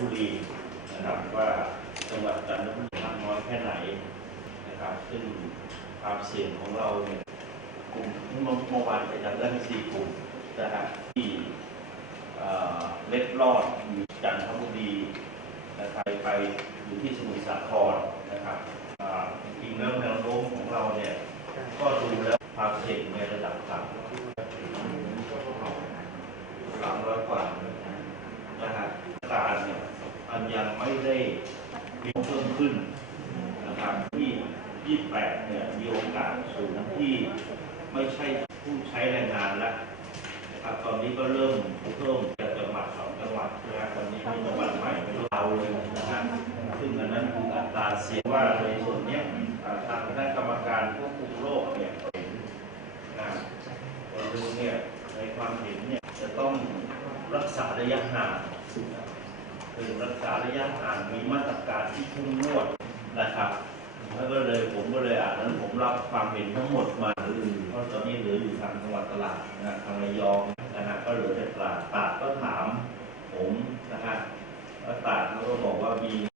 บุรีนะครับว่าจังหวัดจันทบุรีมากน้อยแค่ไหนนะครับ ซึ่งความเสี่ยงของเราเนี่ยกลุ่มที่เมื่อวานไปจำได้สี่กลุ่มนะฮะที่เล็ดลอดอยู่จันทบุรีนะครับไปอยู่ที่สมุทรสาครนะครับอ่าจริงแล้วแนวโน้มของเราเนี่ยก็ดูแล้วความเสี่ยงในระดับต่ำสามร้อยกว่านะฮะการเนี่ยมัน ยังไม่ได้มีเพิ่มขึ้นนะครับที่ 28 เนี่ยมีโอกาสสูงที่ไม่ใช่ผู้ใช้แรงงานแล้วนะครับตอนนี้ก็เริ่มเพิ่มจากจังหวัดสองจังหวัดนะครับตอนนี้มีจังหวัดใหม่เป็นเราเลยนะฮะซึ่งอันนั้นคืออัตราเสี่ยงว่าในส่วนเนี้ยทางคณะกรรมการควบคุมโรคเนี่ยเห็นนะเราดูเนี่ยในความเห็นเนี่ยจะต้องรักษาระยะห่าง คือรักษาระยะห่างมีมาตรการที่เข้มงวดนะครับแล้วก็เลยผมก็เลยอ่านนั้นผมรับความเห็นทั้งหมดมาเพราะตอนนี้เหลืออยู่ทางจังหวัดตลาดนะทางระยองนะฮะก็เหลือแต่ตลาดตราดก็ถามผมนะฮะแล้วตาดเขาก็บอกว่ามี